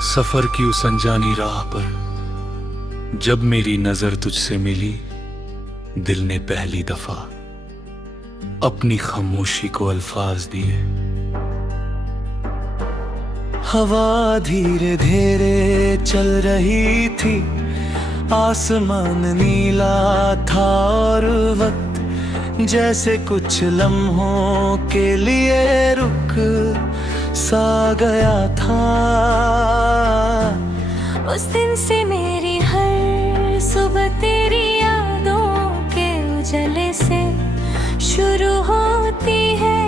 सफर की उस अनजानी राह पर जब मेरी नजर तुझसे मिली, दिल ने पहली दफा अपनी खामोशी को अल्फाज दिए। हवा धीरे धीरे चल रही थी, आसमान नीला था और वक्त जैसे कुछ लम्हों के लिए रुक सा गया था। उस दिन से मेरी हर सुबह तेरी यादों के उजाले से शुरू होती है,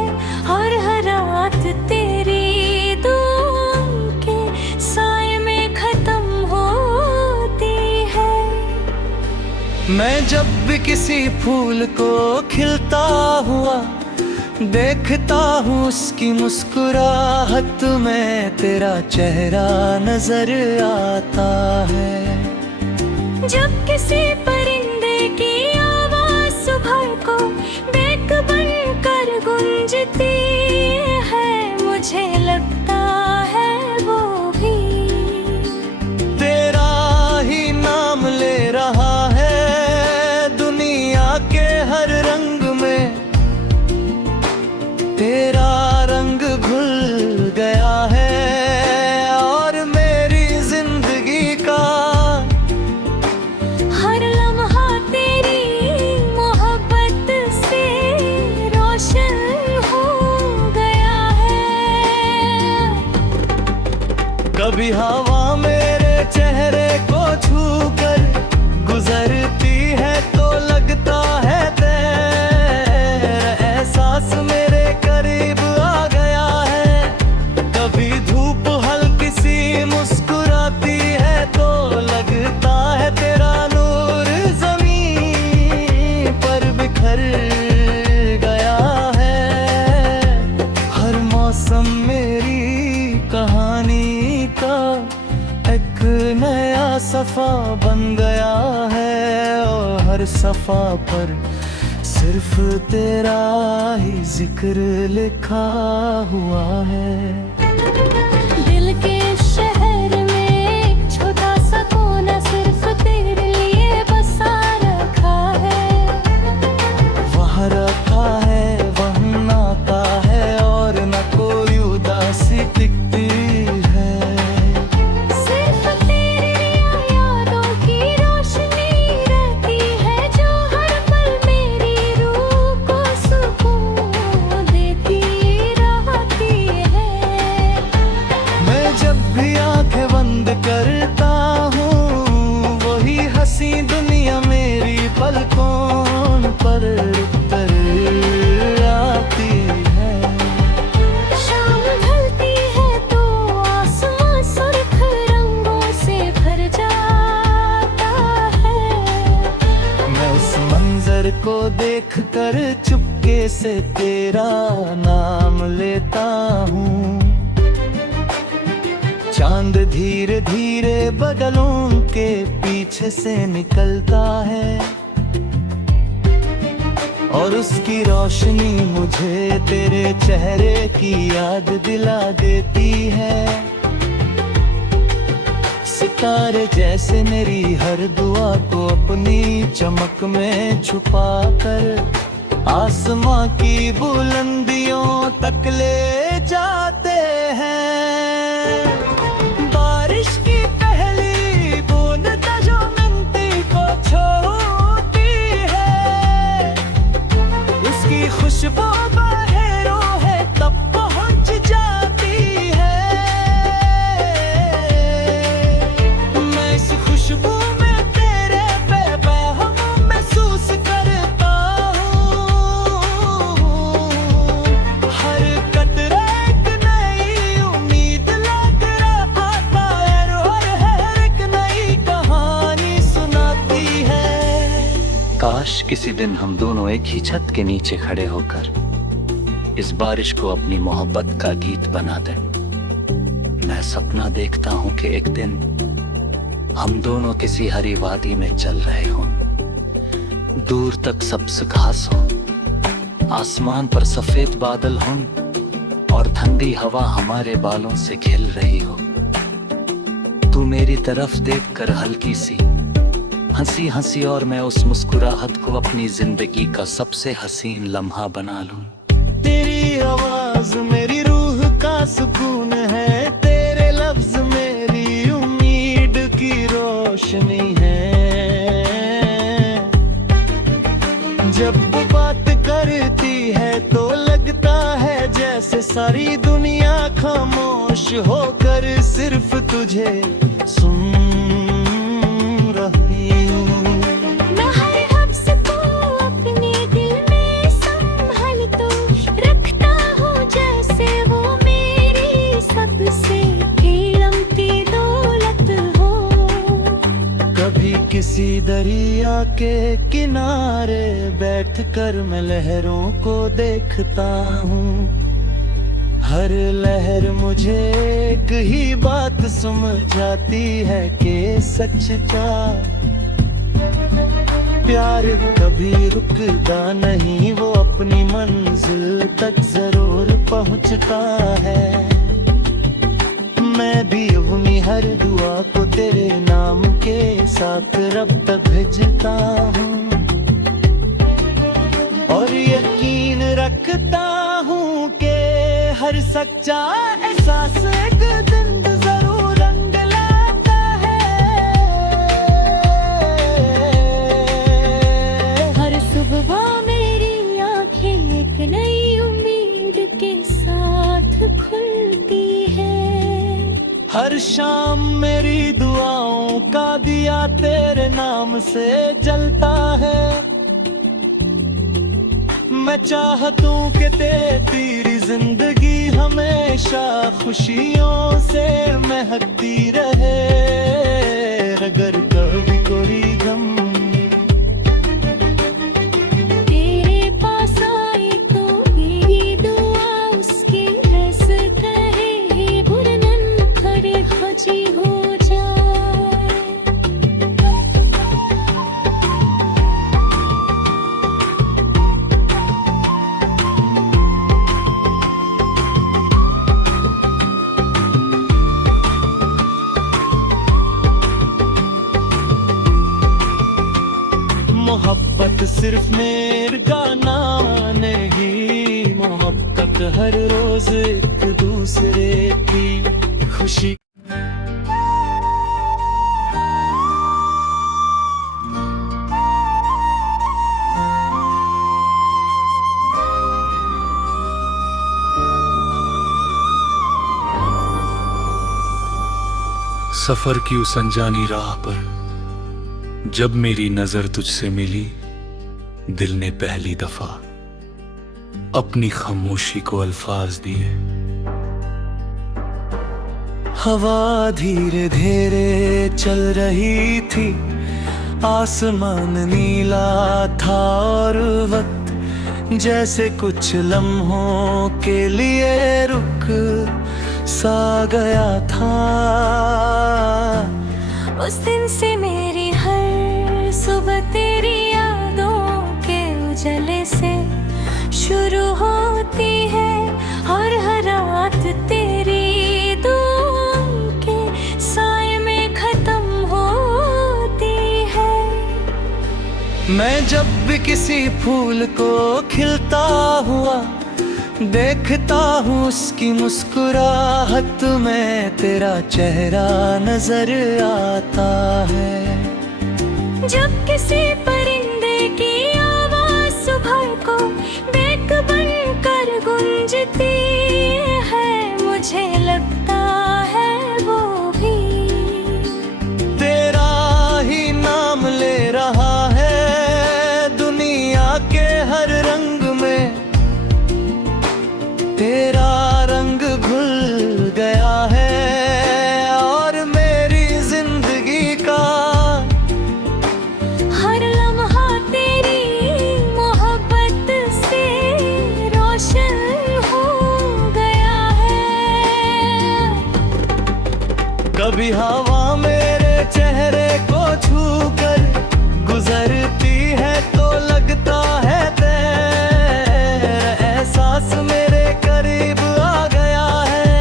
और हर रात तेरी दुआओं के साए में खत्म होती है। मैं जब भी किसी फूल को खिलता हुआ देखता हूँ, उसकी मुस्कुराहट में तेरा चेहरा नजर आता है। जब किसी परिंदे की आवाज सुबह को बेक बनकर गूंजती है, मुझे लगता है वो भी तेरा ही नाम ले रहा है। दुनिया के हर रंग में तेरा रंग घुल गया है, और मेरी जिंदगी का हर लम्हा तेरी मोहब्बत से रोशन हो गया है। कभी हवा मेरे चेहरे को छूकर गुजरती है तो लगता है तेरा एहसास मेरे करीब आ गया है। कभी धूप हल्की सी मुस्कुराती है तो लगता है तेरा नूर ज़मीन पर बिखर गया है। हर मौसम मेरी कहानी का एक नया सफ़ा बन गया है, और हर सफ़ा पर सिर्फ तेरा ही जिक्र लिखा हुआ है। दिल के शहर में एक छोटा सा कोना सिर्फ तेरे लिए बसा रखा है। वहाँ रखा है, वहाँ नाता है, और न कोई उदासी टिकती है। सिर्फ तेरी यादों की रोशनी रहती है, जो हर पल मेरी रूह को सुकून देती रहती है। मैं जब भी आंखें बंद करता हूँ, वही हंसी दुनिया मेरी पलकों पर उतर आती है। शाम ढलती है तो आसमां सुर्ख रंगों से भर जाता है। मैं उस मंजर को देख कर चुपके से तेरा नाम लेता हूँ। चांद धीरे धीरे बदलों के पीछे से निकलता है, और उसकी रोशनी मुझे तेरे चेहरे की याद दिला देती है। सितारे जैसे मेरी हर दुआ को अपनी चमक में छुपा कर आसमां की बुलंदियों तक ले जाते हैं। बारिश की पहली बूंद जो मिट्टी को छूती है, उसकी खुशबू बहेरों है तब पहुंच जाती है। मैं इस खुशबू में तेरे बेबहम महसूस करता हूँ। हर कतरा एक नई उम्मीद लेकर आता है, और हर एक नई कहानी सुनाती है। काश किसी दिन हम दोनों एक ही छत के नीचे खड़े होकर इस बारिश को अपनी मोहब्बत का गीत बना दें। मैं सपना देखता हूँ कि एक दिन हम दोनों किसी हरी वादी में चल रहे हों, दूर तक सब्ज घास हो, आसमान पर सफेद बादल हों, और ठंडी हवा हमारे बालों से खिल रही हो। तू मेरी तरफ देखकर हल्की सी हंसी हंसी और मैं उस मुस्कुराहट को अपनी जिंदगी का सबसे हसीन लम्हा बना लूं। तेरी आवाज मेरी रूह का सुकून है, तेरे लफ्ज मेरी उम्मीद की रोशनी है। जब वो बात करती है तो लगता है जैसे सारी दुनिया खामोश होकर सिर्फ तुझे सुन रही हूँ। मैं हर हफ्स को अपने दिल में संभाल तो रखता हूँ जैसे वो मेरी सबसे कीमती दौलत हो। कभी किसी दरिया के किनारे बैठकर मैं लहरों को देखता हूँ। हर लहर मुझे एक ही बात समझाती है कि सच्चा प्यार कभी रुकता नहीं, वो अपनी मंजिल तक जरूर पहुंचता है। मैं भी अपनी हर दुआ को तेरे नाम के साथ रब तक भेजता हूँ और यकीन रखता हूँ कि हर सच्चा एहसास एक दिन जरूर रंग लाता है। हर सुबह मेरी आंखें एक नई उम्मीद के साथ खुलती है। हर शाम मेरी दुआओं का दिया तेरे नाम से जलता है। मैं चाहतूं कि तेरी जिंदगी हमेशा खुशियों से महकती रहे। अगर कभी कोई गम तेरे पास आए तो मेरी दुआ उसकी हंसत है, बुरनन खड़े हाजी हो जाए। मोहब्बत सिर्फ मेरे का नाम नहीं, मोहब्बत हर रोज एक दूसरे की खुशी। सफर की उस अनजानी राह पर जब मेरी नजर तुझसे मिली, दिल ने पहली दफा अपनी खामोशी को अल्फाज दिए। हवा धीरे धीरे चल रही थी, आसमान नीला था और वक्त जैसे कुछ लम्हों के लिए रुक सा गया था। उस दिन से मेरी हर सुबह तेरी यादों के उजाले से शुरू होती है और हर रात तेरी दुआओं के साए में खत्म होती है। मैं जब भी किसी फूल को खिलता हुआ देखता हूँ, उसकी मुस्कुराहट में तेरा चेहरा नजर आता है। जब किसी परिंदे की आवाज सुबह को बेक बनकर गूंजती है, मुझे लगता है वो भी तेरा ही नाम ले रहा है। दुनिया के हर रंग में तेरा रंग घुल गया है और मेरी जिंदगी का हर लम्हा तेरी मोहब्बत से रोशन हो गया है। कभी हवा मेरे चेहरे को छूकर गुजरती है तो लगता है तेरा एहसास मेरे करीब आ गया है।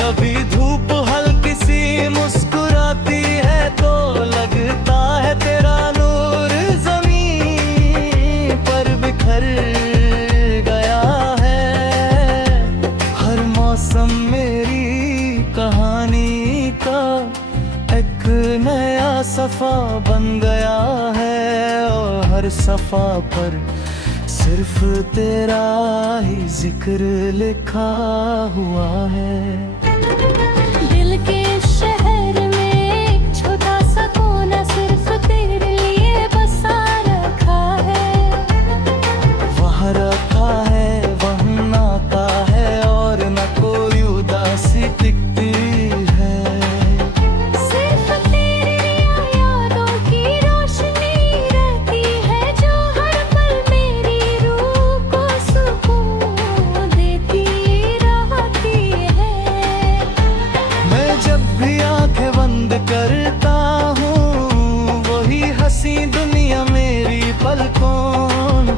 कभी धूप हल्की सी मुस्कुरा सफा बन गया है और हर सफा पर सिर्फ तेरा ही जिक्र लिखा हुआ है। दिल के शहर में एक छोटा सा कोना सिर्फ तेरे लिए बसा रखा है। वहाँ रखा है वहाँ नाता है और न कोई उदासी टिकती है। सिर्फ तेरी यादों की रोशनी रहती है जो हर पल मेरी रूह को सुकून देती रहती है। मैं जब भी आंखें बंद करता हूँ वही हंसी दुनिया मेरी पलकों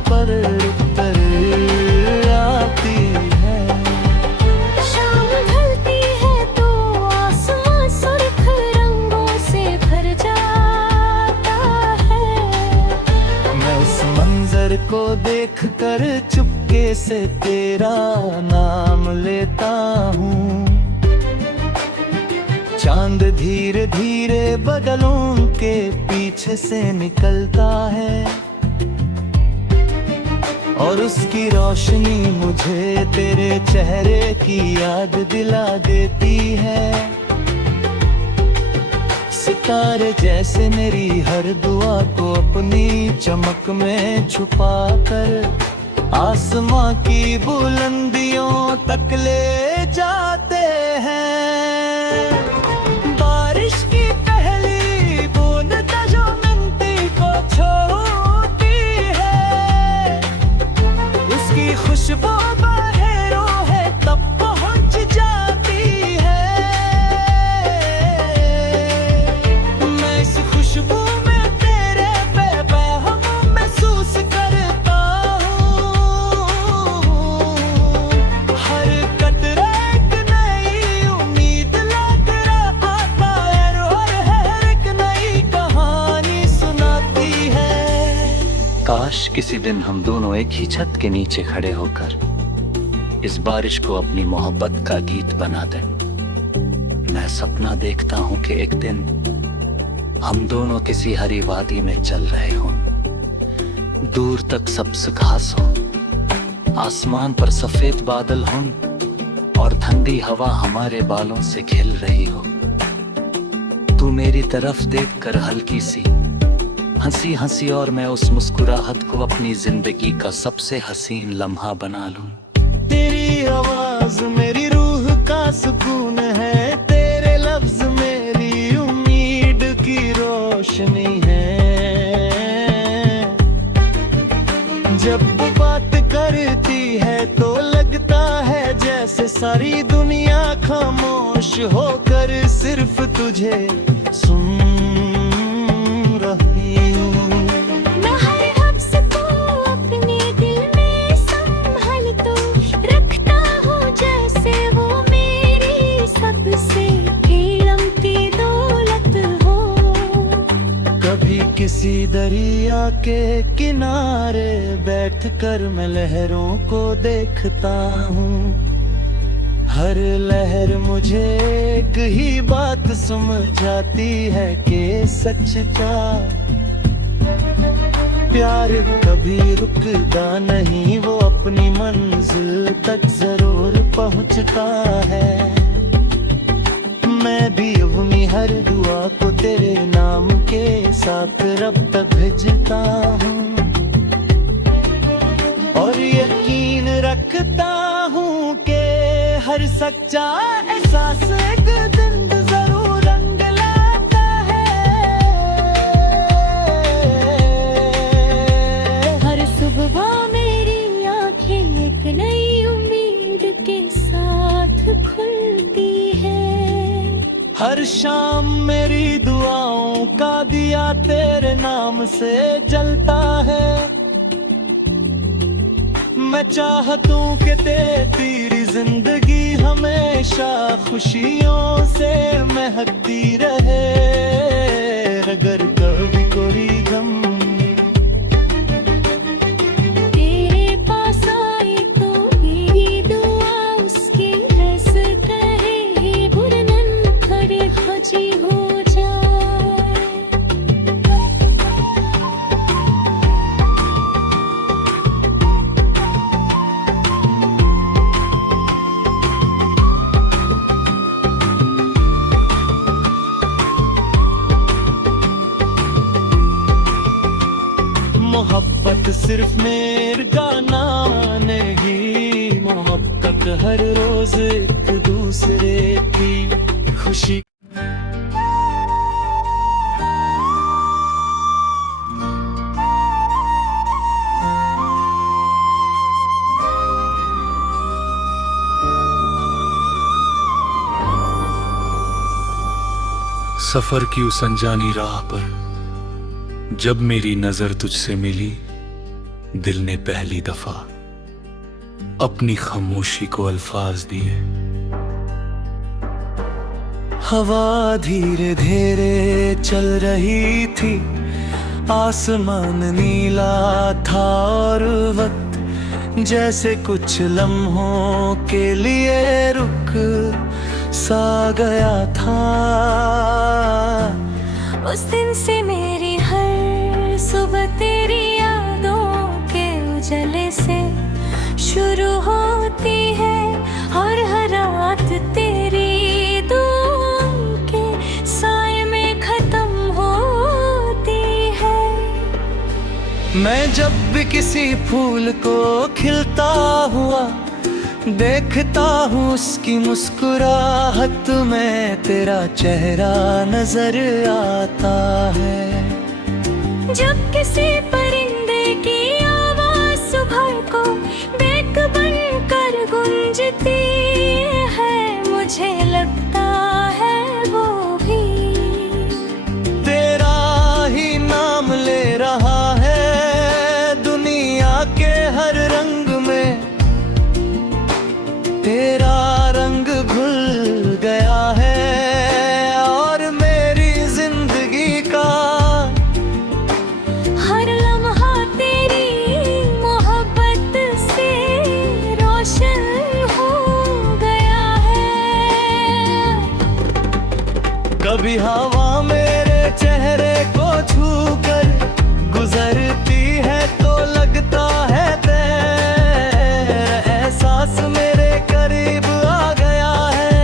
पर उतर आती है। शाम ढलती है तो आसमां सुर्ख रंगों से भर जाता है। मैं इस मंजर को देख कर चुपके से तेरा नाम लेता हूँ। चांद धीरे धीरे बदलों के पीछे से निकलता है और उसकी रोशनी मुझे तेरे चेहरे की याद दिला देती है। सितारे जैसे मेरी हर दुआ को अपनी चमक में छुपा कर आसमां की बुलंदियों तक ले जाते हैं। बारिश की पहली बूंद जो मिट्टी को छूती है उसकी खुशबू बाहरों है तब पहुंच जाती है। मैं इस खुशबू में तेरे बेबहम महसूस करता हूँ। हर कतरा एक नई उम्मीद लाकर आता है और हर एक नई कहानी सुनाती है। काश किसी दिन हम दोनों एक ही छत के नीचे खड़े होकर इस बारिश को अपनी मोहब्बत का गीत बना दें। मैं सपना देखता हूँ कि एक दिन हम दोनों किसी हरी वादी में चल रहे हों। दूर तक सब्ज घास हो, आसमान पर सफेद बादल हों और ठंडी हवा हमारे बालों से खिल रही हो। तू मेरी तरफ देखकर हल्की सी हंसी हंसी और मैं उस मुस्कुराहट को अपनी जिंदगी का सबसे हसीन लम्हा बना लूं। तेरी आवाज मेरी रूह का सुकून है। तेरे लफ्ज मेरी उम्मीद की रोशनी है। जब वो बात करती है तो लगता है जैसे सारी दुनिया खामोश होकर सिर्फ तुझे सुन रही हूँ। मैं हर हफ्स को अपने दिल में संभाल तो रखता हूँ जैसे वो मेरी सबसे कीमती दौलत हो। कभी किसी दरिया के किनारे बैठकर मैं लहरों को देखता हूँ। हर लहर मुझे एक ही बात समझाती है कि सच्चा प्यार कभी रुकता नहीं, वो अपनी मंजिल तक जरूर पहुंचता है। मैं भी अपनी हर दुआ को तेरे नाम के साथ रब तक भेजता हूँ और यकीन रखता हूँ कि हर सच्चा एहसास एक दिन जरूर रंग लाता है। हर सुबह मेरी आंखें एक नई उम्मीद के साथ खुलती है। हर शाम मेरी दुआओं का दिया तेरे नाम से जलता है। मैं चाहतूं कि तेरी जिंदगी हमेशा खुशियों से महकती रहे। अगर कभी कोई गम तेरे पास आई तो मेरी दुआ उसकी हंस कहे बुरनन खड़े हाजी हो जाए। सिर्फ मेरे गाना नहीं, मोहब्बत हर रोज एक दूसरे की खुशी। सफर की उस अनजानी राह पर जब मेरी नजर तुझसे मिली, दिल ने पहली दफा अपनी खामोशी को अल्फाज दिए। हवा धीरे धीरे चल रही थी, आसमान नीला था और वक्त जैसे कुछ लम्हों के लिए रुक सा गया था। उस दिन से मेरी हर सुबह तेरी यादों के उजाले से शुरू होती है, और हर रात तेरी दुआओं के साए में खत्म होती है। मैं जब भी किसी फूल को खिलता हुआ देखता हूँ, उसकी मुस्कुराहट में तेरा चेहरा नजर आता है। जब किसी परिंदे की आवाज सुबह को बेक बनकर गूंजती है, मुझे लगता है वो भी तेरा ही नाम ले रहा है। दुनिया के हर रंग में तेरा रंग घुल गया है, और मेरी जिंदगी का हर लम्हा तेरी मोहब्बत से रोशन हो गया है। कभी हवा मेरे चेहरे को छू कर गुजरती है तो लगता है तेरा एहसास मेरे करीब आ गया है।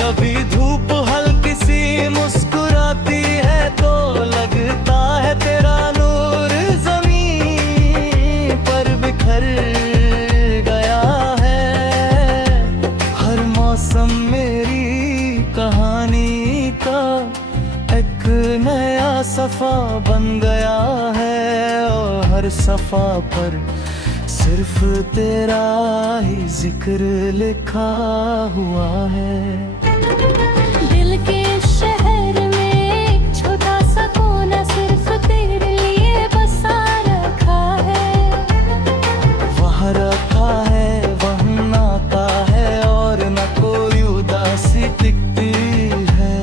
कभी धूप हल्की सी मुस्कुराती है तो लगता है तेरा नूर ज़मीन पर बिखर गया है। हर मौसम मेरी कहानी का एक नया सफ़ा बन गया है, और हर सफ़ा पर सिर्फ तेरा ही जिक्र लिखा हुआ है। दिल के शहर में एक छोटा सा कोना सिर्फ तेरे लिए बसा रखा है। वहाँ रखा है, वहाँ नाता है, और न कोई उदासी टिकती है।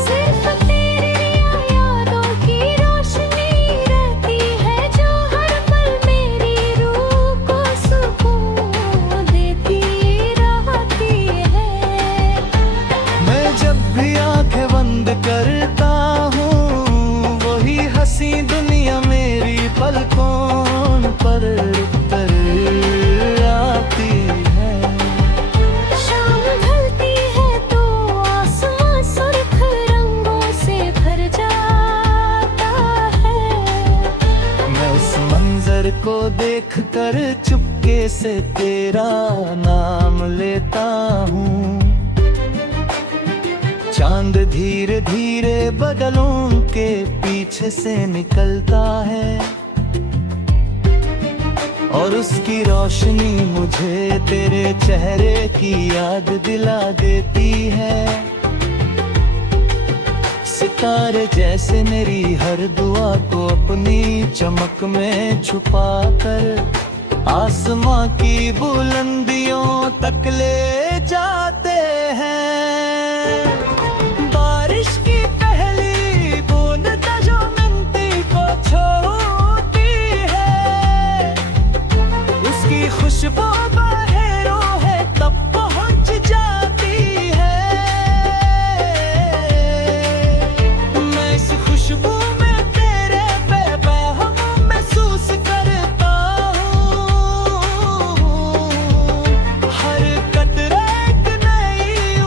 सिर्फ तेरी यादों की रोशनी रहती है, जो हर पल मेरी रूह को सुकून देती रहती है। मैं जब भी आंखें बंद करता हूँ, वही हंसी दुनिया मेरी पलकों पर उतर आती है। शाम ढलती है तो आसमां सुर्ख रंगों से भर जाता है। मैं उस मंजर को देख कर चुपके से तेरा नाम लेता हूँ। चांद धीरे धीरे बदलों के पीछे से निकलता है, और उसकी रोशनी मुझे तेरे चेहरे की याद दिला देती है। सितारे जैसे मेरी हर दुआ को अपनी चमक में छुपा कर आसमां की बुलंदियों तक ले जाते हैं। बारिश की पहली बूंद जो मिट्टी को छूती है, उसकी खुशबू बहेरों है तब पहुंच जाती है। मैं इस खुशबू में तेरे बेबहम महसूस करता हूँ। हर कतरा एक नई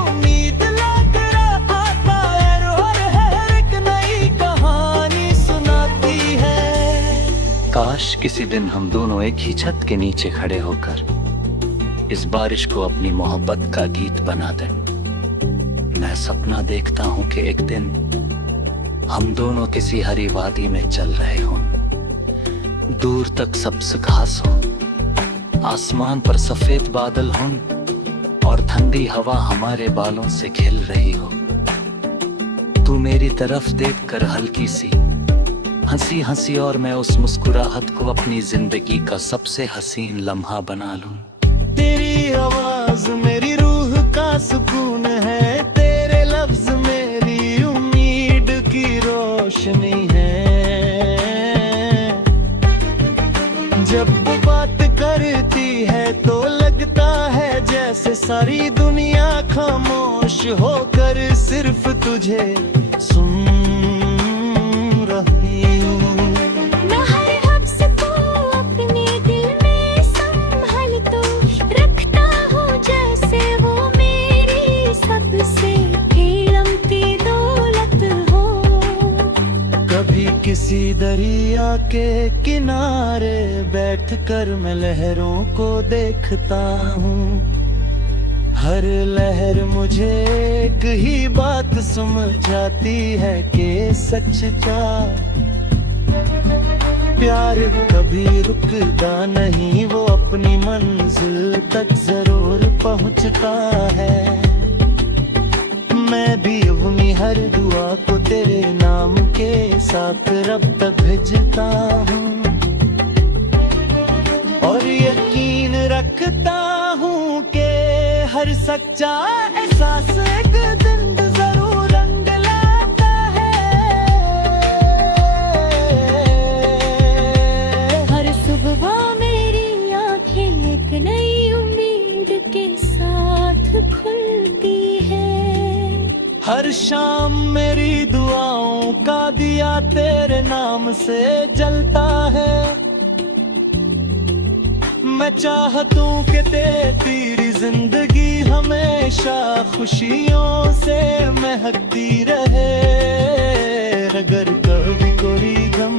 किसी दिन हम दोनों एक ही छत के नीचे खड़े होकर इस बारिश को अपनी मोहब्बत का गीत बना दें। मैं सपना देखता हूं कि एक दिन हम दोनों किसी हरी वादी में चल रहे हों, दूर तक सब्ज घास हो, आसमान पर सफेद बादल हों और ठंडी हवा हमारे बालों से खिल रही हो। तू मेरी तरफ देखकर हल्की सी हंसी हंसी और मैं उस मुस्कुराहट को अपनी जिंदगी का सबसे हसीन लम्हा बना लूं। तेरी आवाज मेरी रूह का सुकून है, तेरे लफ्ज मेरी उम्मीद की रोशनी है। जब वो बात करती है तो लगता है जैसे सारी दुनिया खामोश होकर सिर्फ तुझे सुन रही हूँ। मैं हर लफ्ज़ को अपने दिल में संभाल तो रखता हूँ जैसे वो मेरी सबसे कीमती दौलत हो। कभी किसी दरिया के किनारे बैठकर मैं लहरों को देखता हूँ। हर लहर मुझे एक ही बात समझाती है कि सच्चा प्यार कभी रुकता नहीं, वो अपनी मंजिल तक जरूर पहुंचता है। मैं भी अपनी हर दुआ को तेरे नाम के साथ रब तक भेजता हूँ और यकीन रखता हूँ कि हर सच्चा एहसास एक दिन जरूर रंग लाता है। हर सुबह मेरी आंखें एक नई उम्मीद के साथ खुलती है। हर शाम मेरी दुआओं का दिया तेरे नाम से जलता है। मैं चाहतूं कि तेरी जिंदगी हमेशा खुशियों से महकती रहे। अगर कभी कोई गम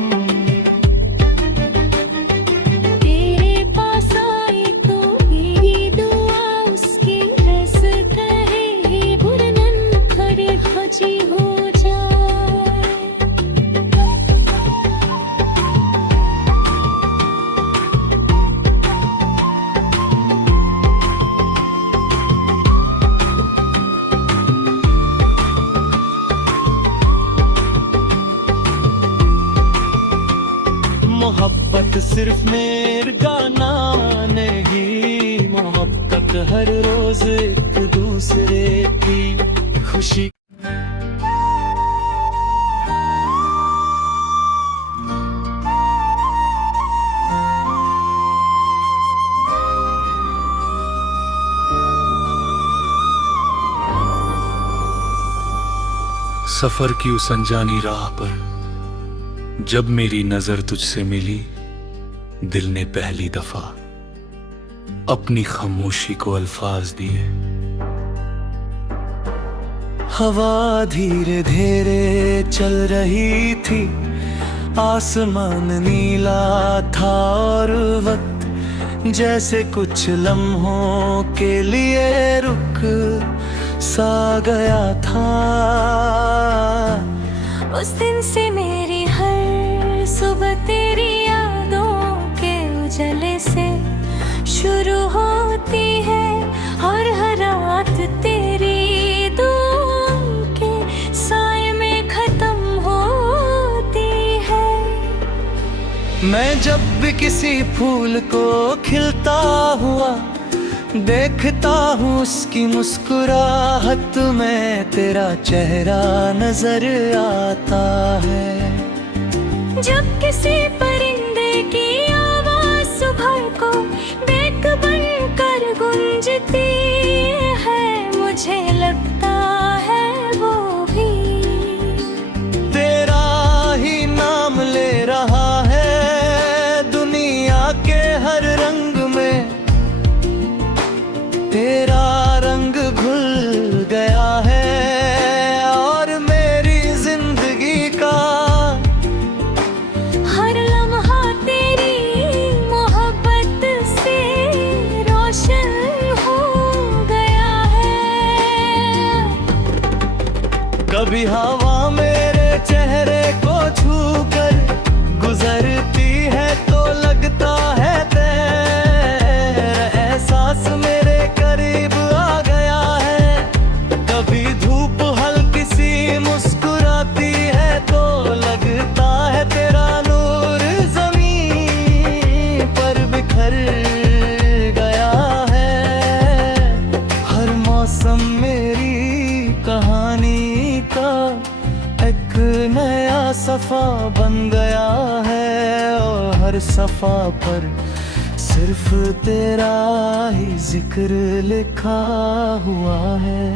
तेरे पास आई तो मेरी दुआ उसकी हंस कहे बुरनन खड़ी खोजी हो जाए। मोहब्बत सिर्फ मेरे गाना नहीं, मोहब्बत हर रोज एक दूसरे की खुशी। सफर की उस अनजानी राह पर जब मेरी नजर तुझसे मिली, दिल ने पहली दफा अपनी खामोशी को अल्फाज दिए। हवा धीरे धीरे चल रही थी, आसमान नीला था और वक्त जैसे कुछ लम्हों के लिए रुक सा गया था। उस दिन से मेरी हर सुबह तेरी यादों के उजाले से शुरू होती है और हर रात तेरी दुआओं के साए में खत्म होती है। मैं जब भी किसी फूल को खिलता हुआ देखता हूँ, उसकी मुस्कुराहट में तेरा चेहरा नजर आता है। जब किसी परिंदे की आवाज सुबह को बेक बनकर गूंजती है, मुझे लगता है वो भी तेरा ही नाम ले रहा है। दुनिया के हर रंग में तेरा रंग घुल गया है और मेरी जिंदगी का हर लम्हा तेरी कभी हवा मेरे चेहरे को छू कर गुजरती है तो लगता है तेरा एहसास मेरे करीब आ गया है। कभी धूप हल्की सी मुस्कुराती है तो लगता है तेरा नूर जमीन पर बिखर गया है। हर मौसम मेरी कहानी का एक नया सफा बन गया है और हर सफा पर सिर्फ तेरा ही जिक्र लिखा हुआ है।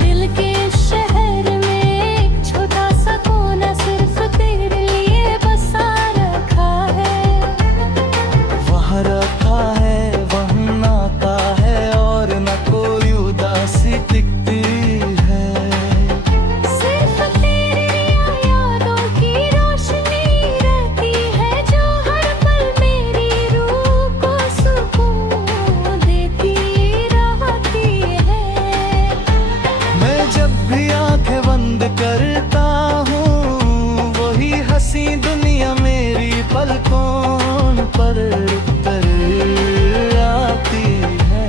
दिल के शहर में एक छोटा सा कोना सिर्फ तेरे लिए बसा रखा है। वहाँ रखा है वहाँ नाता है और न कोई उदासी टिकती है। सिर्फ तेरी यादों की रोशनी रहती है जो हर पल मेरी रूह को सुकून देती रहती है। मैं जब भी आंखें बंद करता हूँ वही हंसी दुनिया मेरी पलकों पर उतर आती है।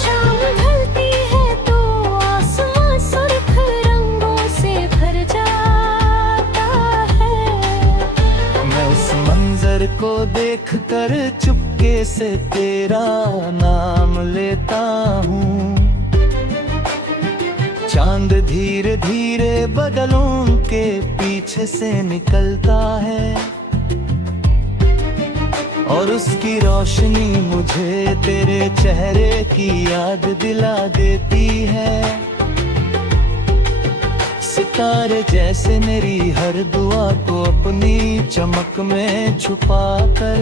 शाम ढलती है तो आसमां सुर्ख रंगों से भर जाता है। मैं उस मंजर को देख कर चुपके से तेरा नाम लेता हूँ। चांद धीरे धीरे बदलों के पीछे से निकलता है और उसकी रोशनी मुझे तेरे चेहरे की याद दिला देती है। सितारे जैसे मेरी हर दुआ को अपनी चमक में छुपा कर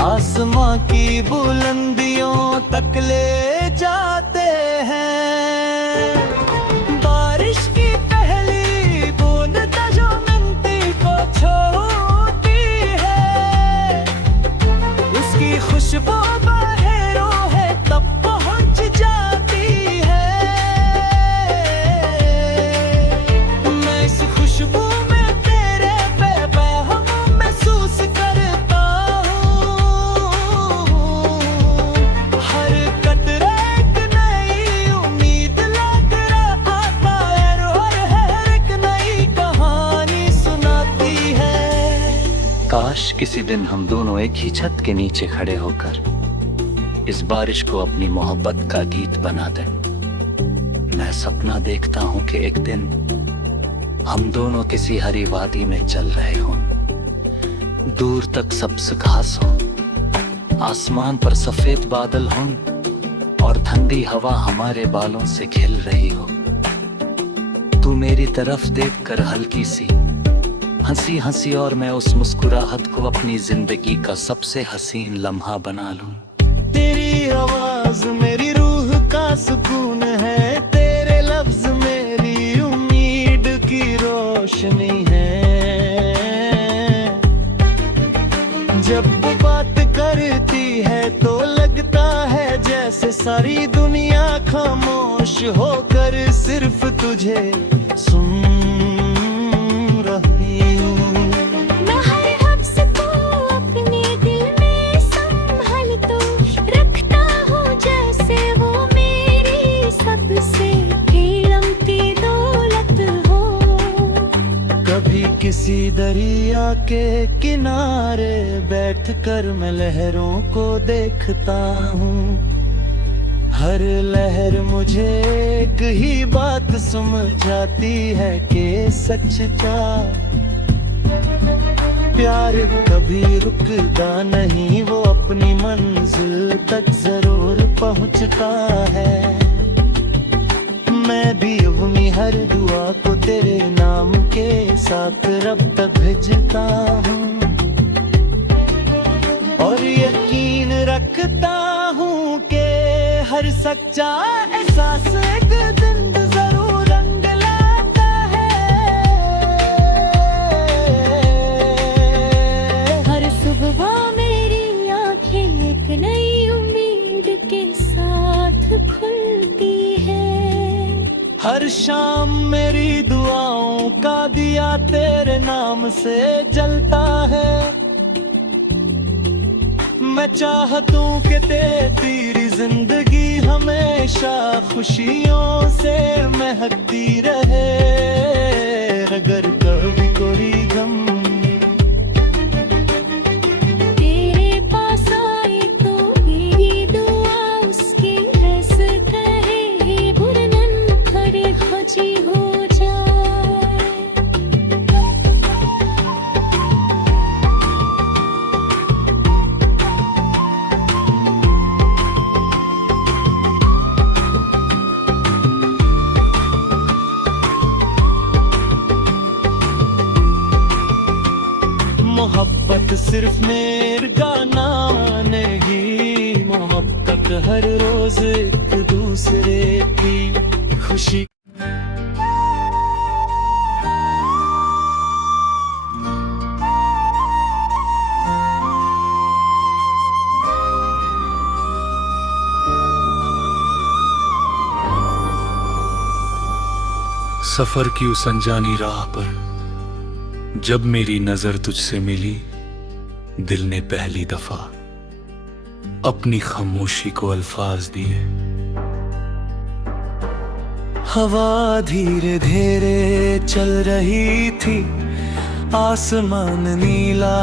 आसमां की बुलंदियों तक ले जाते हैं। बारिश की पहली बूंद जो मिट्टी को छूती है उसकी खुशबू बहेरों है तब पहुंच जाती है। मैं इस खुशबू में तेरे बेबहम महसूस करता हूँ। हर कतरा एक नई उम्मीद लेकर आता है और हर एक नई कहानी सुनाती है। काश किसी दिन हम दोनों एक ही छत के नीचे खड़े होकर इस बारिश को अपनी मोहब्बत का गीत बना दें। मैं सपना देखता हूं कि एक दिन हम दोनों किसी हरी वादी में चल रहे हों। दूर तक सब्ज घास हो, आसमान पर सफेद बादल हों और ठंडी हवा हमारे बालों से खिल रही हो। तू मेरी तरफ देखकर हल्की सी हंसी हंसी और मैं उस मुस्कुराहट को अपनी जिंदगी का सबसे हसीन लम्हा बना लूं। तेरी आवाज मेरी रूह का सुकून है। तेरे लफ्ज मेरी उम्मीद की रोशनी है। जब वो बात करती है तो लगता है जैसे सारी दुनिया खामोश होकर सिर्फ तुझे सुन रही हूँ। मैं हर हफ्स को अपने दिल में संभाल तो रखता हूँ जैसे वो मेरी सबसे कीमती दौलत हो। कभी किसी दरिया के किनारे बैठकर मैं लहरों को देखता हूँ। हर लहर मुझे एक ही बात समझाती है कि सच्चा प्यार कभी रुकता नहीं, वो अपनी मंजिल तक जरूर पहुंचता है। मैं भी अपनी हर दुआ को तेरे नाम के साथ रब तक भेजता हूँ और यकीन रखता हूँ कि हर सच्चा एहसास एक दिन जरूर रंग लाता है। हर सुबह मेरी आंखें एक नई उम्मीद के साथ खुलती है। हर शाम मेरी दुआओं का दिया तेरे नाम से जलता है। मैं चाहतूं कि तेरी जिंदगी हमेशा खुशियों से महकती रहे। अगर कभी कोई गम तेरे पास आई तो मेरी दुआ उसकी रस कहे बुरनन खरी खोजी हो जाए। मोहब्बत सिर्फ मेरे गाना नहीं, मोहब्बत हर रोज एक दूसरे की खुशी। सफर की उस अनजानी राह पर जब मेरी नजर तुझसे मिली, दिल ने पहली दफा अपनी खामोशी को अल्फाज दिए। हवा धीरे धीरे चल रही थी, आसमान नीला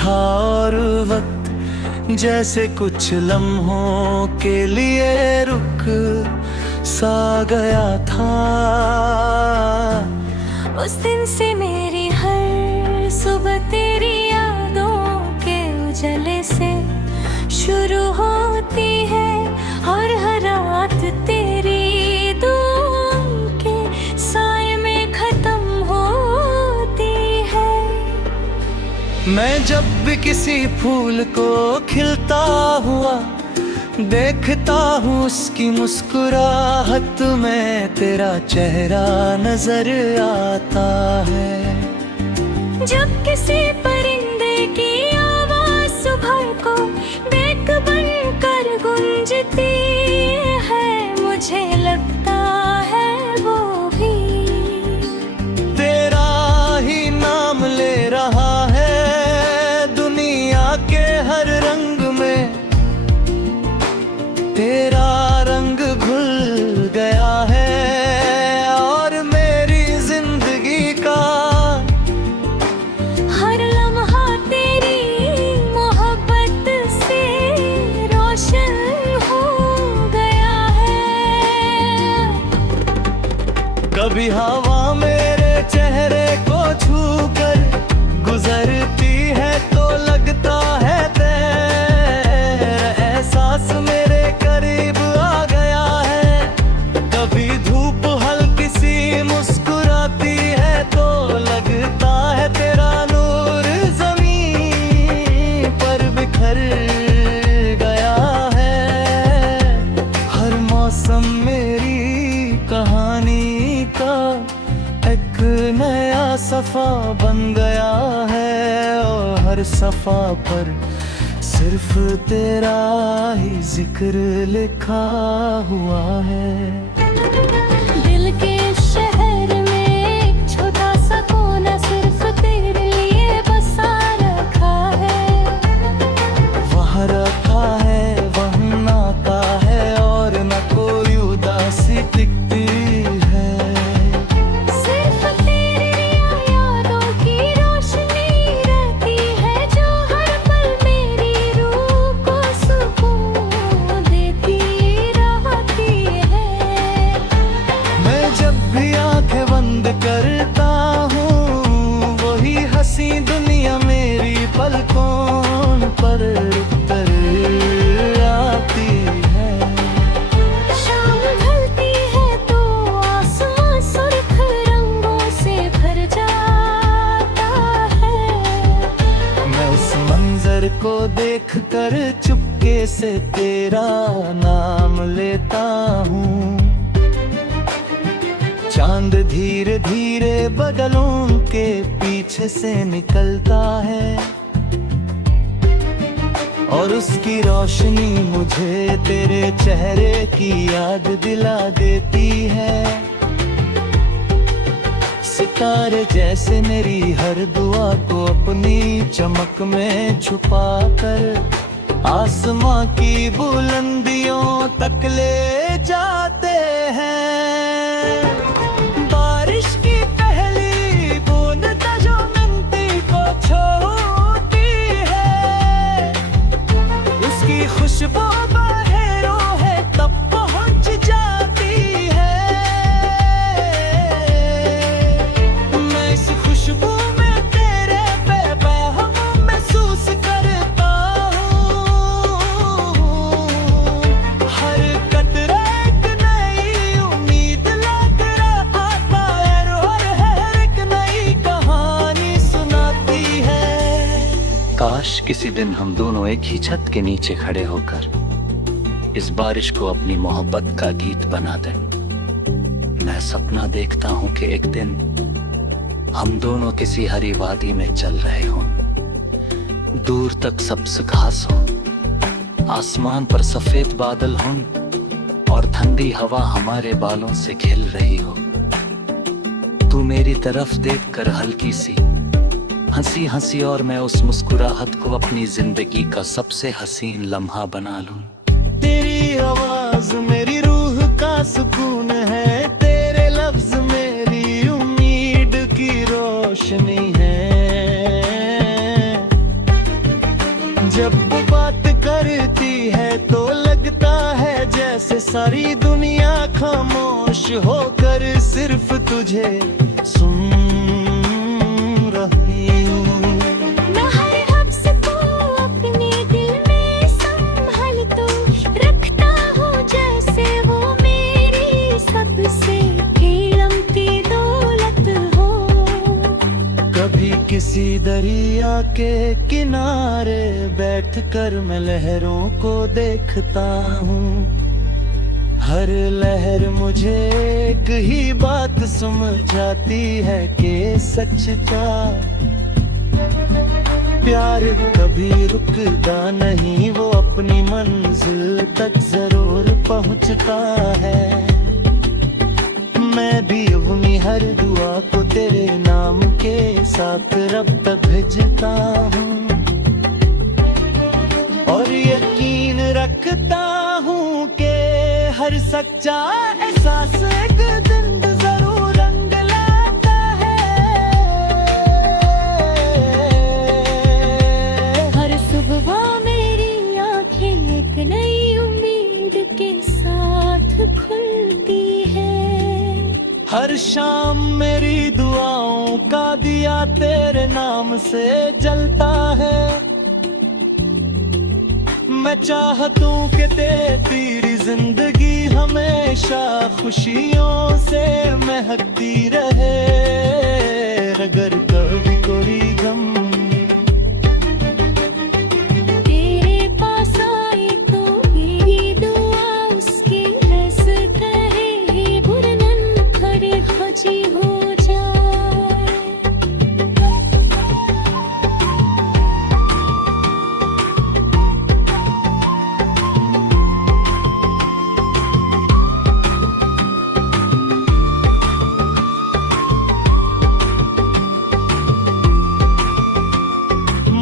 था और वक्त जैसे कुछ लम्हों के लिए रुक सा गया था। उस दिन से मेरी हर सुबह तेरी यादों के उजाले से शुरू होती है और हर रात तेरी दुआओं के साए में खत्म होती है। मैं जब भी किसी फूल को खिलता हुआ देखता हूँ, उसकी मुस्कुराहट में तेरा चेहरा नजर आता है। जब किसी परिंदे की आवाज सुबह को बेक बनकर गूंजती है, मुझे लगता है वो भी तेरा ही नाम ले रहा है। दुनिया के हर रंग में तेरा रंग घुल गया है और मेरी जिंदगी का हर लम्हा तेरी मोहब्बत से रोशन हो गया है। कभी हवा मेरे चेहरे को छूकर गुजरती है तो लगता है तेरा एहसास मेरे करीब आ गया है। कभी धूप हल्की सी मुस्कुराती है तो लगता है तेरा नूर ज़मीन पर बिखर गया है। हर मौसम मेरी कहानी का एक नया सफ़ा बन गया है और हर सफ़ा पर सिर्फ तेरा ही जिक्र लिखा हुआ है। दिल के शहर में एक छोटा सा कोना सिर्फ तेरे लिए बसा रखा है। वहाँ रखा है वहाँ नाता है और न कोई उदासी टिकती है। सिर्फ तेरी यादों की रोशनी रहती है जो हर पल मेरी रूह को सुकून देती रहती है। मैं जब भी आंखें बंद करता हूँ, वही हंसी दुनिया मेरी पलकों पर उतर आती है। शाम ढलती है तो आसमां सुर्ख रंगों से भर जाता है। मैं उस मंजर को देख कर चुपके से तेरा नाम लेता हूँ। चांद धीरे धीरे बदलों के पीछे से निकलता है और उसकी रोशनी मुझे तेरे चेहरे की याद दिला देती है। तारे जैसे मेरी हर दुआ को अपनी चमक में छुपा कर आसमां की बुलंदियों तक ले जाते हैं। बारिश की पहली बूंद जो मिट्टी को छूती है, उसकी खुशबू बाहरों है तब पहुंच जाती है। मैं इस खुशबू में तेरे बेबहम महसूस करता हूँ। हर कतरा एक नई उम्मीद लाकर आता है और हर एक नई कहानी सुनाती है। काश किसी दिन हम दोनों एक ही छत के नीचे खड़े होकर इस बारिश को अपनी मोहब्बत का गीत बना दें। मैं सपना देखता हूँ कि एक दिन हम दोनों किसी हरी वादी में चल रहे हों, दूर तक सब्ज घास हो, आसमान पर सफेद बादल हों और ठंडी हवा हमारे बालों से खिल रही हो। तू मेरी तरफ देखकर हल्की सी हंसी हंसी और मैं उस मुस्कुराहट को अपनी जिंदगी का सबसे हसीन लम्हा बना लूं। तेरी आवाज मेरी रूह का सुकून है, तेरे लफ्ज मेरी उम्मीद की रोशनी है। जब वो बात करती है तो लगता है जैसे सारी दुनिया खामोश होकर सिर्फ तुझे सुन रही हूँ। मैं हर हफ्स को अपने दिल में संभाल तो रखता हूँ, जैसे वो मेरी सबसे कीमती दौलत हो। कभी किसी दरिया के किनारे बैठकर मैं लहरों को देखता हूँ। हर लहर मुझे एक ही बात समझाती है कि सच्चा प्यार कभी रुकता नहीं, वो अपनी मंजिल तक जरूर पहुंचता है। मैं भी अपनी हर दुआ को तेरे नाम के साथ रब तक भेजता हूँ और यकीन रखता हूँ कि हर सच्चा एहसास एक दिन जरूर रंग लाता है। हर सुबह मेरी आंखें एक नई उम्मीद के साथ खुलती है। हर शाम मेरी दुआओं का दिया तेरे नाम से जलता है। मैं चाहतूं कि तेरी जिंदगी हमेशा खुशियों से महकती रहे। अगर कभी कोई गम तेरे पास आई तो मेरी दुआ उसकी हंसत है, बुरनन खड़ी खोजी हो जाए।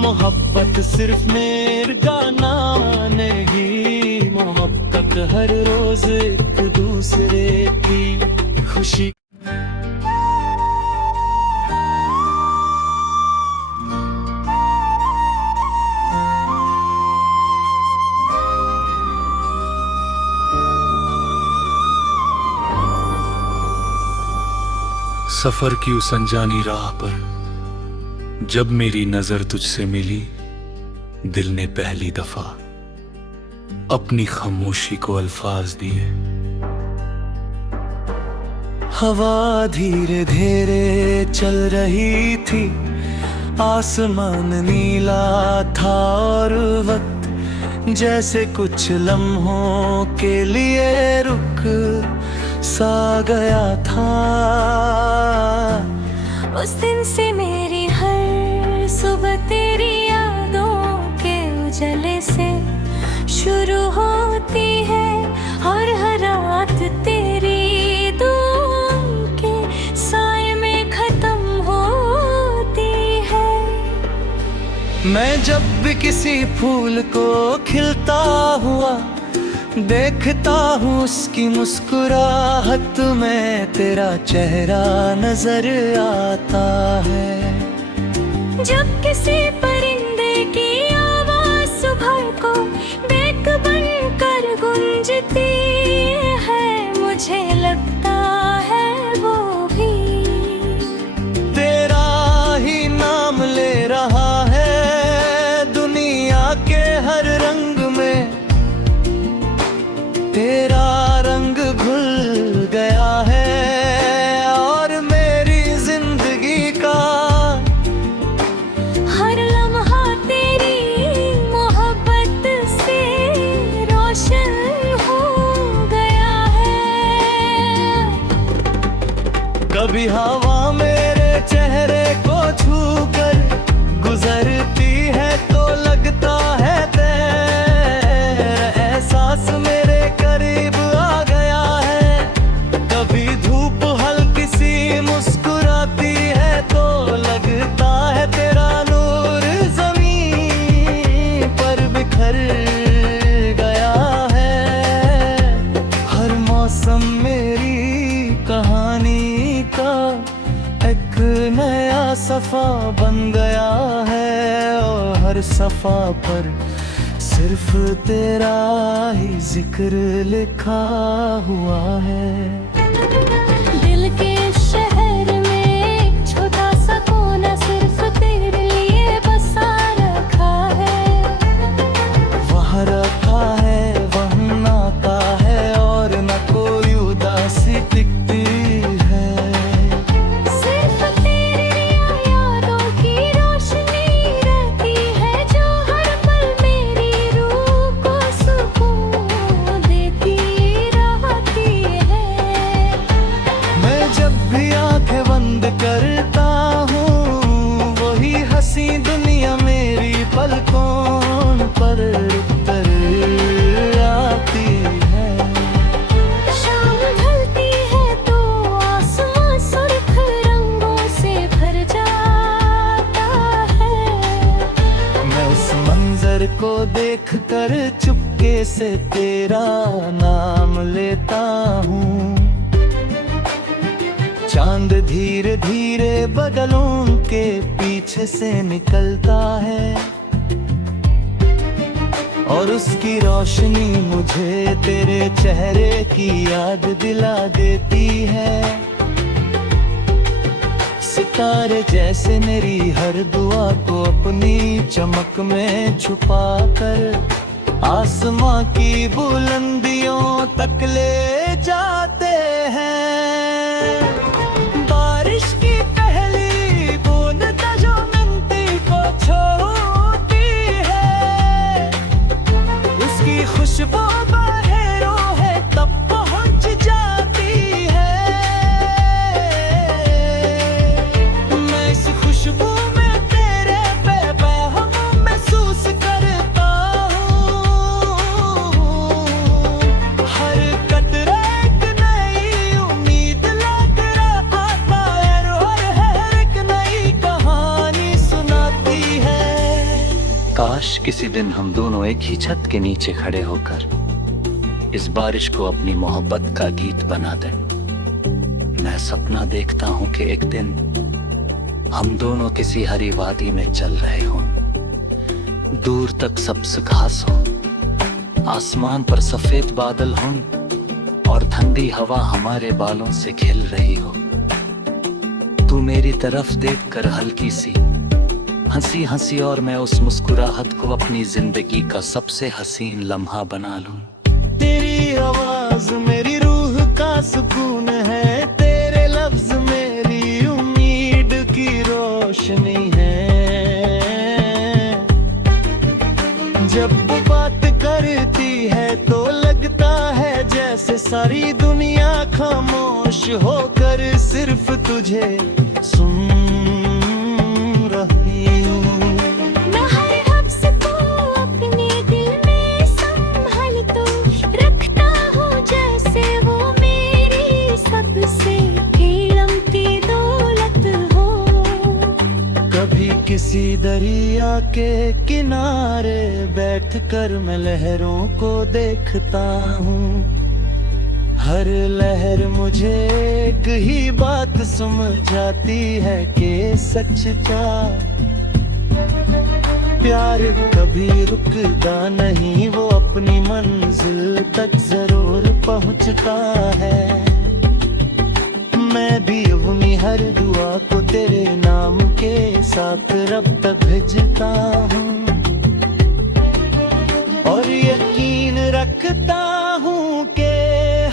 मोहब्बत सिर्फ मेरे गाना नहीं, मोहब्बत हर रोज एक दूसरे की खुशी। सफर की उस अनजानी राह पर जब मेरी नजर तुझसे मिली, दिल ने पहली दफा अपनी खामोशी को अल्फाज दिए। हवा धीरे धीरे चल रही थी, आसमान नीला था और वक्त जैसे कुछ लम्हों के लिए रुक सा गया था। उस दिन से मेरी हर सुबह तेरी यादों के उजाले से शुरू होती है और हर रात तेरी दुआओं के साए में खत्म मैं जब भी किसी फूल को खिलता हुआ देखता हूँ, उसकी मुस्कुराहट में तेरा चेहरा नजर आता है। जब किसी परिंदे की आवाज सुबह को बेक बनकर गूंजती है, मुझे लगता है वो भी तेरा ही नाम ले रहा है दुनिया के हर रंग में। तेरा रंग घुल गया है और मेरी जिंदगी का हर लम्हा तेरी मोहब्बत से रोशन हो गया है। कभी हवा मेरे चेहरे को छू कर गुजरती है तो लगता है तेरा एहसास मेरे करीब आ गया है। कभी धूप हल्की सी मुस्कुराती है तो लगता है तेरा नूर ज़मीन पर बिखर गया है। हर मौसम मेरी कहानी का एक नया सफ़ा बन गया है और हर सफ़ा पर सिर्फ तेरा ही जिक्र लिखा हुआ है। दिल के शहर में एक छोटा सा कोना सिर्फ तेरे लिए बसा रखा है। वहाँ रखा है वहाँ नाता है और न कोई उदासी टिकती है। सिर्फ तेरी यादों की रोशनी रहती है जो हर पल मेरी रूह को सुकून देती रहती है। मैं जब भी आंखें बंद करता हूँ वही हंसी दुनिया मेरी पलकों पर उतर आती है। शाम ढलती है तो आसमां सुर्ख रंगों से भर जाता है। मैं उस मंजर को देख कर चुपके से तेरा नाम लेता हूँ। चांद धीरे धीरे बदलों के पीछे से निकलता है और उसकी रोशनी मुझे तेरे चेहरे की याद दिला देती है। सितारे जैसे मेरी हर दुआ को अपनी चमक में छुपा कर आसमां की बुलंदियों तक ले जाते हैं। बारिश की पहली बूंद जो मिट्टी को छूती है, उसकी खुशबू बाहरों है तब पहुंच जाती है। मैं इस खुशबू में तेरे बेबहम महसूस करता हूँ। हर कतरा एक नई उम्मीद लेकर आता है और हर एक नई कहानी सुनाती है। काश किसी दिन हम दोनों एक ही छत के नीचे खड़े होकर इस बारिश को अपनी मोहब्बत का गीत बना दें। मैं सपना देखता हूँ कि एक दिन हम दोनों किसी हरी वादी में चल रहे हों, दूर तक सब्ज घास हो, आसमान पर सफेद बादल हों और ठंडी हवा हमारे बालों से खिल रही हो। तू मेरी तरफ देखकर हल्की सी हंसी हंसी और मैं उस मुस्कुराहट को अपनी जिंदगी का सबसे हसीन लम्हा बना लूं। तेरी आवाज मेरी रूह का सुकून है, तेरे लफ्ज मेरी उम्मीद की रोशनी है। जब वो बात करती है तो लगता है जैसे सारी दुनिया खामोश होकर सिर्फ तुझे सुन रही हूँ। मैं हर हफ्स को अपने दिल में संभाल तो रखता हूँ जैसे वो मेरी सबसे कीमती दौलत हो। कभी किसी किसी दरिया के किनारे बैठकर मैं लहरों को देखता हूँ। हर लहर मुझे एक ही बात समझाती है कि सच्चा प्यार कभी रुकता नहीं, वो अपनी मंजिल तक जरूर पहुंचता है। मैं भी अपनी हर दुआ को तेरे नाम के साथ रब तक भेजता हूँ, और यकीन रखता हूँ कि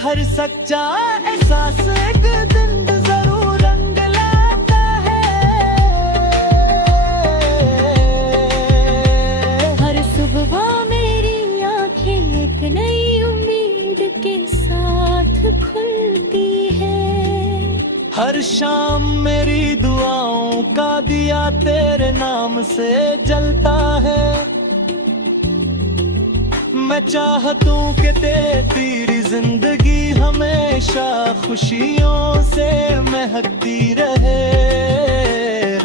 हर सच्चा एहसास एक दिन जरूर रंग लाता है। हर सुबह मेरी आंखें एक नई उम्मीद के साथ खुलती है। हर शाम मेरी दुआओं का दिया तेरे नाम से जलता है। मैं चाहता हूँ कि तेरी जिंदगी हमेशा खुशियों से महकती रहे।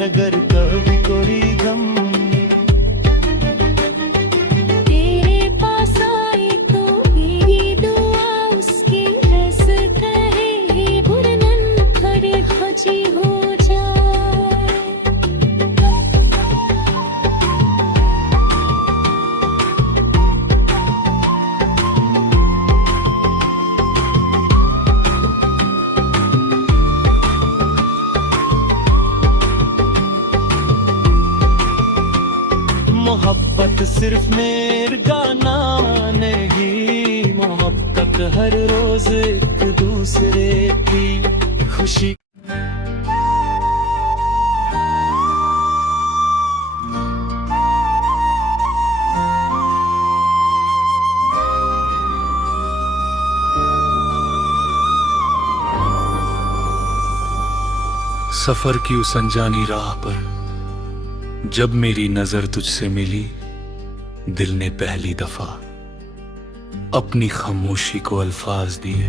अगर कभी कोई गम तेरे पास आए तो मेरी दुआ उसकी हैसियत कहे, बुरनन खड़े खोजी हो जाए। मोहब्बत सिर्फ मेरे गाना नहीं, मोहब्बत हर रोज एक दूसरे की खुशी। सफर की उस अनजानी राह पर जब मेरी नजर तुझसे मिली, दिल ने पहली दफा अपनी खामोशी को अल्फाज दिए।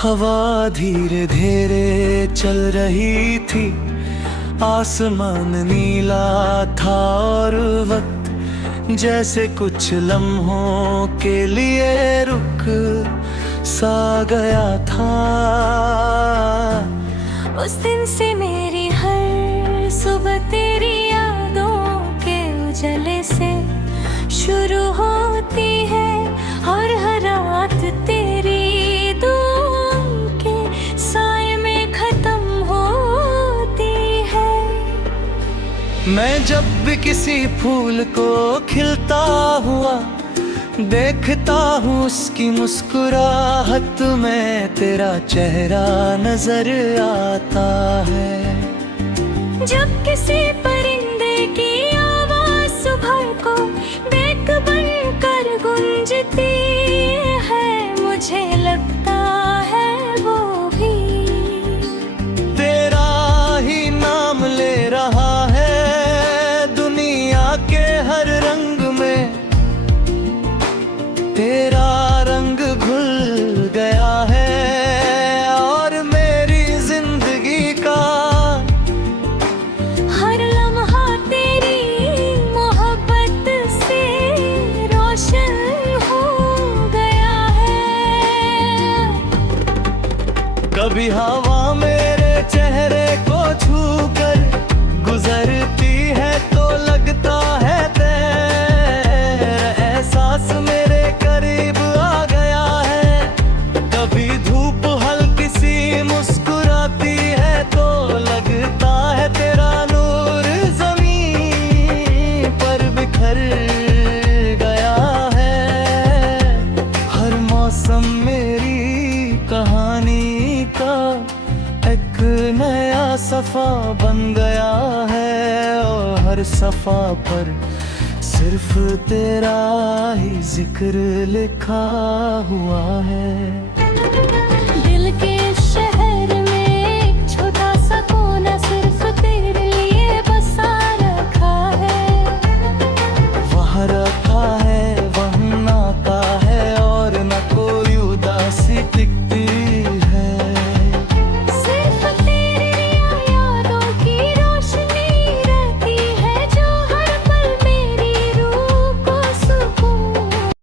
हवा धीरे धीरे चल रही थी, आसमान नीला था और वक्त जैसे कुछ लम्हों के लिए रुक सा गया था। उस दिन से मेरी हर सुबह तेरी यादों के उजाले से शुरू होती है, और हर रात तेरी दुआओं के साए में खत्म होती है। मैं जब भी किसी फूल को खिलता हुआ देखता हूँ, उसकी मुस्कुराहट में तेरा चेहरा नजर आता है। जब किसी परिंदे की आवाज सुबह को बेक बनकर गूंजती है, मुझे लगता है वो भी तेरा ही नाम ले रहा है। दुनिया के हर रंग में तेरा रंग घुल गया है, और मेरी जिंदगी का हर लम्हा तेरी मोहब्बत से रोशन हो गया है। कभी हवा मेरे चेहरे को छूकर गुजरती है तो लगता है तेरा एहसास मेरे करीब आ गया है। कभी धूप हल्की सी मुस्कुराती है तो लगता है तेरा नूर ज़मीन पर बिखर गया है। हर मौसम मेरी कहानी का एक नया सफ़ा बन गया है, और हर सफ़ा पर सिर्फ तेरा ही जिक्र लिखा हुआ है।